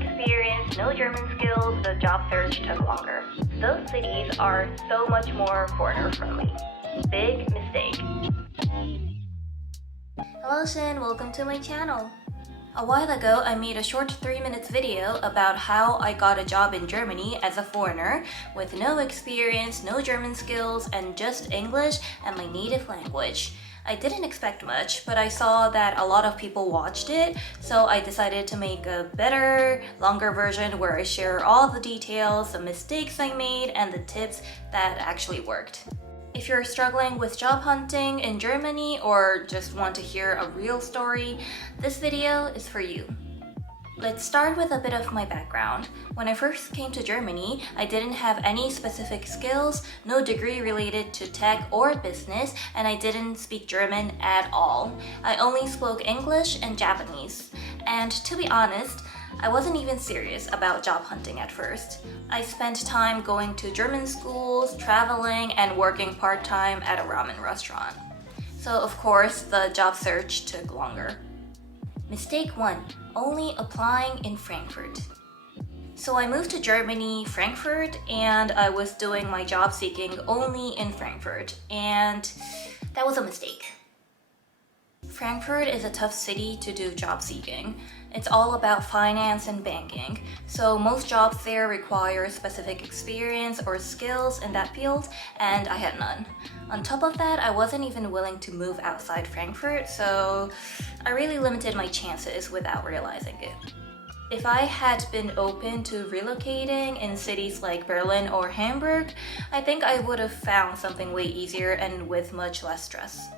experience, no German skills, the job search took longer. Those cities are so much more foreigner friendly. Big mistake. Hello Shin, welcome to my channel. A while ago, I made a short 3-minute video about how I got a job in Germany as a foreigner with no experience, no German skills, and just English and my native language. I didn't expect much, but I saw that a lot of people watched it, so I decided to make a better, longer version where I share all the details, the mistakes I made, and the tips that actually worked. If you're struggling with job hunting in Germany or just want to hear a real story, this video is for you. Let's start with a bit of my background. When I first came to Germany, I didn't have any specific skills, no degree related to tech or business, and I didn't speak German at all. I only spoke English and Japanese. And to be honest, I wasn't even serious about job hunting at first. I spent time going to German schools, traveling, and working part-time at a ramen restaurant. So of course, the job search took longer. Mistake 1. Only applying in Frankfurt. So I moved to Germany, Frankfurt, and I was doing my job seeking only in Frankfurt, and that was a mistake. Frankfurt is a tough city to do job seeking. It's all about finance and banking, so most jobs there require specific experience or skills in that field, and I had none. On top of that, I wasn't even willing to move outside Frankfurt, so I really limited my chances without realizing it. If I had been open to relocating in cities like Berlin or Hamburg, I think I would have found something way easier and with much less stress.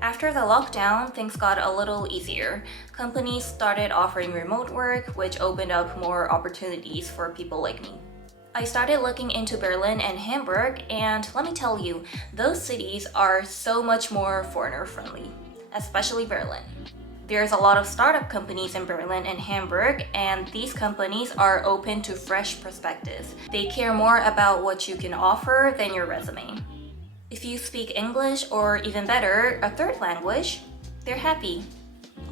After the lockdown, things got a little easier. Companies started offering remote work, which opened up more opportunities for people like me. I started looking into Berlin and Hamburg, and let me tell you, those cities are so much more foreigner-friendly, especially Berlin. There's a lot of startup companies in Berlin and Hamburg, and these companies are open to fresh perspectives. They care more about what you can offer than your resume. If you speak English or even better, a third language, they're happy.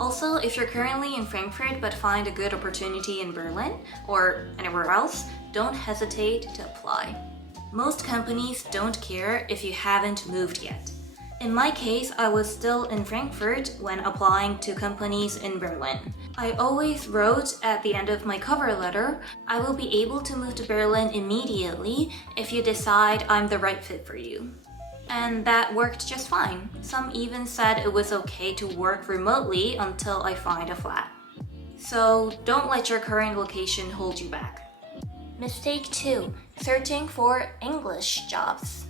Also, if you're currently in Frankfurt but find a good opportunity in Berlin or anywhere else, don't hesitate to apply. Most companies don't care if you haven't moved yet. In my case, I was still in Frankfurt when applying to companies in Berlin. I always wrote at the end of my cover letter, I will be able to move to Berlin immediately if you decide I'm the right fit for you. And that worked just fine. Some even said it was okay to work remotely until I find a flat. So don't let your current location hold you back. Mistake 2. Searching for English jobs.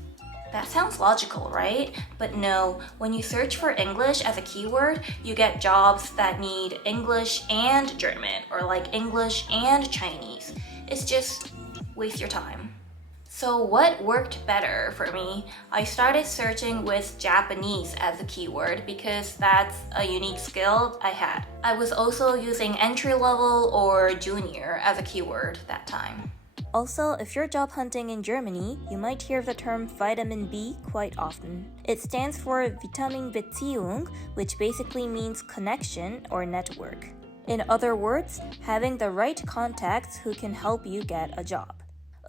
That sounds logical, right? But no, when you search for English as a keyword, you get jobs that need English and German, or like English and Chinese. It's just waste your time. So what worked better for me? I started searching with Japanese as a keyword because that's a unique skill I had. I was also using entry-level or junior as a keyword that time. Also, if you're job hunting in Germany, you might hear the term vitamin B quite often. It stands for Vitaminbeziehung, which basically means connection or network. In other words, having the right contacts who can help you get a job.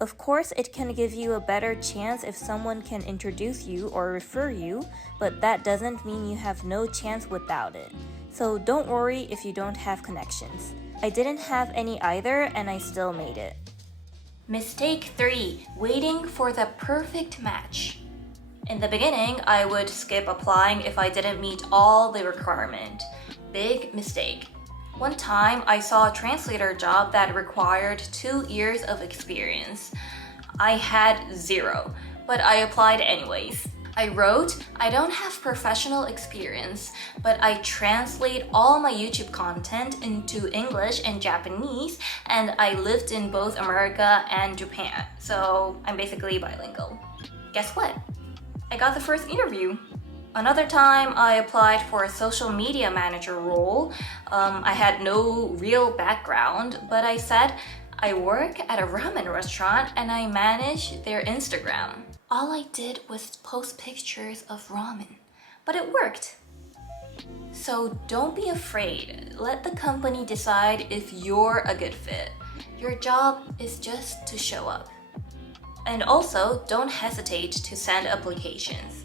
Of course, it can give you a better chance if someone can introduce you or refer you, but that doesn't mean you have no chance without it. So don't worry if you don't have connections. I didn't have any either, and I still made it. Mistake 3. Waiting for the perfect match. In the beginning, I would skip applying if I didn't meet all the requirements. Big mistake. One time, I saw a translator job that required 2 years of experience. I had 0, but I applied anyways. I wrote, I don't have professional experience, but I translate all my YouTube content into English and Japanese, and I lived in both America and Japan, so I'm basically bilingual. Guess what? I got the first interview. Another time, I applied for a social media manager role. I had no real background, but I said, I work at a ramen restaurant and I manage their Instagram. All I did was post pictures of ramen, but it worked. So don't be afraid. Let the company decide if you're a good fit. Your job is just to show up. And also, don't hesitate to send applications.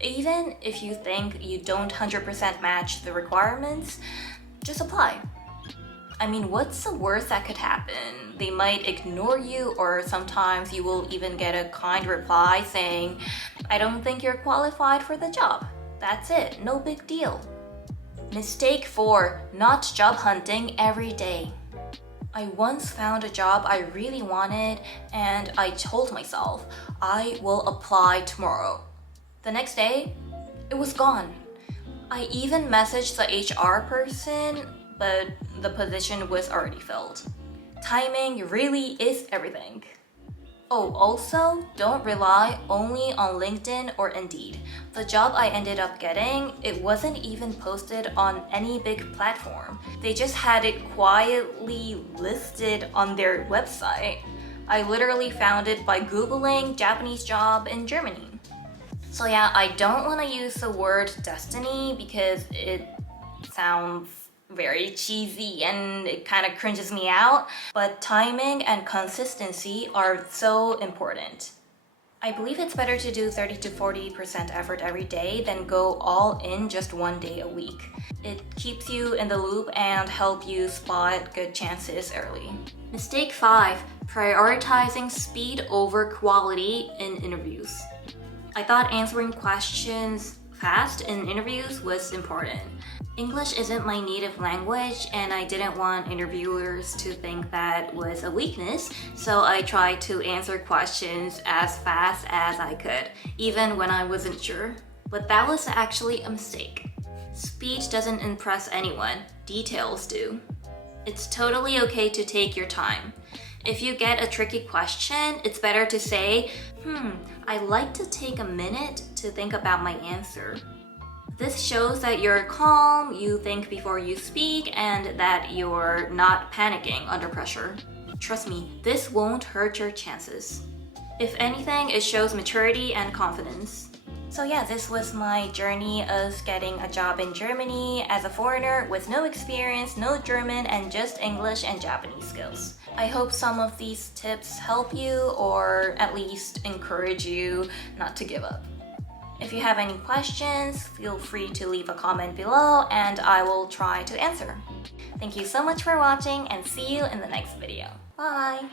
Even if you think you don't 100% match the requirements, just apply. I mean, what's the worst that could happen? They might ignore you, or sometimes you will even get a kind reply saying, "I don't think you're qualified for the job." That's it, no big deal. Mistake 4, not job hunting every day. I once found a job I really wanted and I told myself, I will apply tomorrow. The next day, it was gone. I even messaged the HR person, but the position was already filled. Timing really is everything. Oh, also, don't rely only on LinkedIn or Indeed. The job I ended up getting, it wasn't even posted on any big platform. They just had it quietly listed on their website. I literally found it by Googling Japanese job in Germany. So yeah, I don't want to use the word destiny because it sounds very cheesy and it kind of cringes me out, but timing and consistency are so important. I believe it's better to do 30 to 40% effort every day than go all in just one day a week. It keeps you in the loop and help you spot good chances early. Mistake 5, prioritizing speed over quality in interviews. I thought answering questions fast in interviews was important. English isn't my native language and I didn't want interviewers to think that was a weakness, so I tried to answer questions as fast as I could, even when I wasn't sure. But that was actually a mistake. Speed doesn't impress anyone, details do. It's totally okay to take your time. If you get a tricky question, it's better to say, I'd like to take a minute to think about my answer. This shows that you're calm, you think before you speak, and that you're not panicking under pressure. Trust me, this won't hurt your chances. If anything, it shows maturity and confidence. So yeah, this was my journey of getting a job in Germany as a foreigner with no experience, no German, and just English and Japanese skills. I hope some of these tips help you or at least encourage you not to give up. If you have any questions, feel free to leave a comment below and I will try to answer. Thank you so much for watching and see you in the next video. Bye!